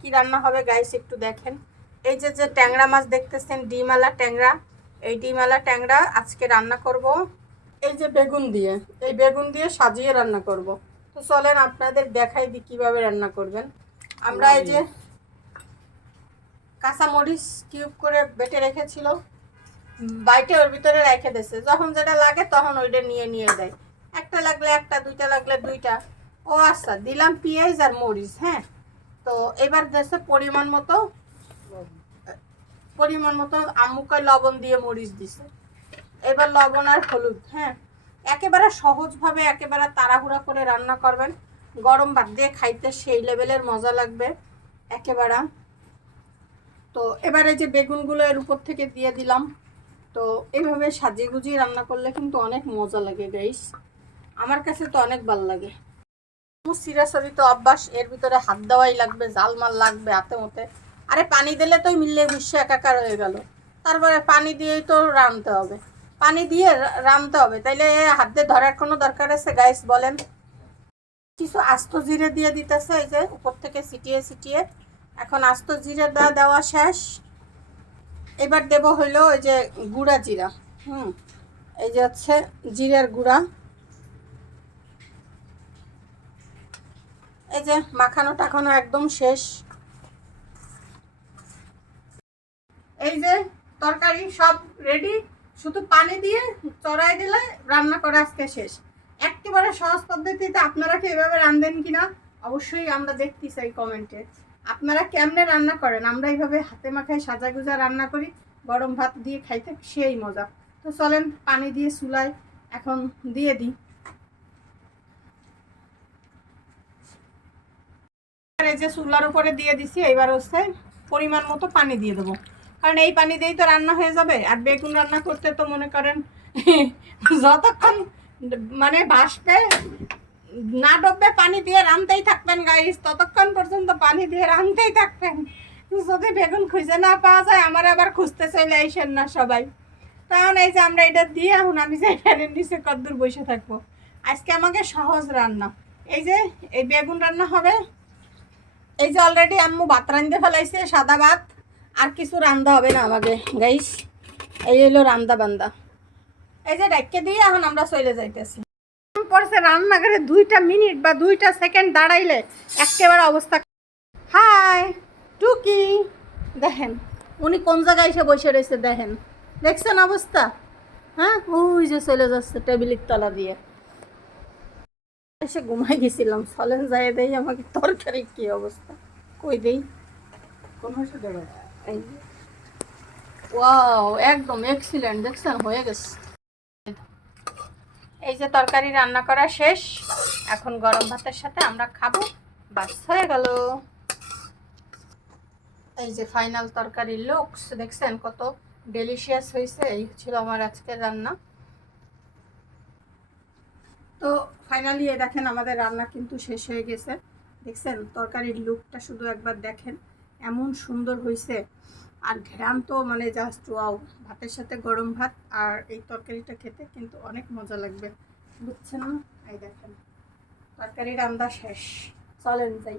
কি রান্না হবে গাইস একটু দেখেন। এই যে যে ট্যাংরা মাছ দেখতেছেন ডিমালা ট্যাংরা, এই ডিমালা ট্যাংরা আজকে রান্না করব। এই যে বেগুন দিয়ে, এই বেগুন দিয়ে সাজিয়ে রান্না করব। তো চলেন আপনাদের দেখাই দিই কীভাবে রান্না করবেন। আমরা এই যে কাঁচামরিচ কিউব করে বেটে রেখেছিল, বাইটে ওর ভিতরে রেখে দিয়েছে। যখন যেটা লাগে তখন ওইটা নিয়ে নিয়ে দেয়। একটা লাগলে একটা, দুইটা লাগলে দুইটা। ও আচ্ছা দিলাম পেঁয়াজ আর মরিচ হ্যাঁ? তো এবার দেশে পরিমাণ মতো পরিমাণ মতো আম্মুকে লবণ দিয়ে মরিচ দিছে। এবার লবণ আর হলুদ হ্যাঁ? একেবারে সহজভাবে একেবারে তাড়াহুড়া করে রান্না করবেন। গরম ভাত দিয়ে খাইতে সেই লেভেলের মজা লাগবে একেবারে। তো এবারে যে বেগুনগুলো এর উপর থেকে দিয়ে দিলাম। তো এইভাবে সাজিয়ে গুজিয়ে রান্না করলে কিন্তু অনেক মজা লাগে গাইস আমার কাছে তো অনেক ভালো লাগে। সিরাসরি তো অভ্যাস, এর ভিতরে হাত দেওয়াই লাগবে, জালমাল লাগবে হাতে মতে। আরে পানি দিলে তো মিললে বিশ্ব একাকার হয়ে গেল। তারপরে পানি দিয়েই তো রাঁধতে হবে। পানি দিয়ে রাঁধতে হবে। তাইলে হাত দিয়ে ধরার কোনো দরকার আছে গাইস বলেন? কিছু আস্ত জিরে দিয়ে দিতেছে, এই যে উপর থেকে ছিটিয়ে ছিটিয়ে। এখন আস্ত জিরে দেওয়া শেষ। এবার দেব হইল ওই যে গুঁড়া জিরা। হুম, এই যে হচ্ছে জিরের গুঁড়া। এই যে মাখানো টাখানো একদম শেষ। এই যে তরকারি সব রেডি শুধু পানি দিয়ে চড়াই দিলে রান্না করা আজকে শেষ। একেবারে সহজ পদ্ধতিতে আপনারা কি এভাবে রান্ধেন কিনা অবশ্যই আমরা দেখতে চাই কমেন্টে আপনারা কেমনে রান্না করেন? আমরা এইভাবে হাতে মাখায় সাজা গুজা রান্না করি, গরম ভাত দিয়ে খাইতে সেই মজা। তো চলেন পানি দিয়ে চুলায় এখন দিয়ে দিই। এই যে চুলার উপরে দিয়ে দিছি এবার হচ্ছে পরিমাণ মতো পানি দিয়ে দেবো। কারণ এই পানি দিয়েই তো রান্না হয়ে যাবে। আর বেগুন রান্না করতে তো মনে করেন, যতক্ষণ মানে ভাসবে, না ডুববে পানি দিয়ে রানতেই থাকবেন গাইস ততক্ষণ পর্যন্ত পানি দিয়ে রানতেই থাকবেন। যদি বেগুন খুঁজে না পাওয়া যায়, আমার আবার খুঁজতে চলে আইসেন না সবাই। কারণ এই যে আমরা এটা দিয়ে এখন আমি যে ফ্যানের নিচে কদ্দূর বসে থাকব। আজকে আমাকে সহজ রান্না। এই যে, এই বেগুন রান্না হবে এই যে অলরেডি আম্মু ভাত রান্ধতে ফেলাইছে, সাদা ভাত, আর কিছু রান্দা হবে না আমাকে গাইস এই হলো রান্দা বান্দা এই যে ডাক্কে দিয়ে এখন আমরা চলে যাইতেছি। পড়ছে রান্নাঘরে দুইটা মিনিট বা দুইটা সেকেন্ড দাঁড়াইলে একেবারে অবস্থা হাই, টুকি। দেখেন, উনি কোন জায়গায় এসে বসে রয়েছে, দেখেন। দেখছেন অবস্থা? হ্যাঁ? ওই যে চলে যাচ্ছে টেবিলের তলা দিয়ে। এসে ঘুমাই গেছিলাম। চলেন যাই দেই আমাকে তরকারি কি অবস্থা? কই দেই? কোন। ওয়াও একদম এক্সিলেন্ট দেখছেন? হয়ে গেছে। এই যে তরকারি রান্না করা শেষ। এখন গরম ভাতের সাথে আমরা খাব। বাস হয়ে গেল। এই যে ফাইনাল তরকারি লুকস দেখছেন কত ডেলিশিয়াস হয়েছে এই ছিল আমার আজকের রান্না। তো ফাইনালি এ দেখেন আমাদের রান্না কিন্তু শেষ হয়ে গেছে। দেখছেন? তরকারির লুকটা শুধু একবার দেখেন। এমন সুন্দর হয়েছে আর ঘ্যাম তো মানে জাস্ট ওয়াও ভাতের সাথে গরম ভাত আর এই তরকারিটা খেতে কিন্তু অনেক মজা লাগবে। বুঝছেন? না এই দেখেন। তরকারির রান্না শেষ। চলেন যাই।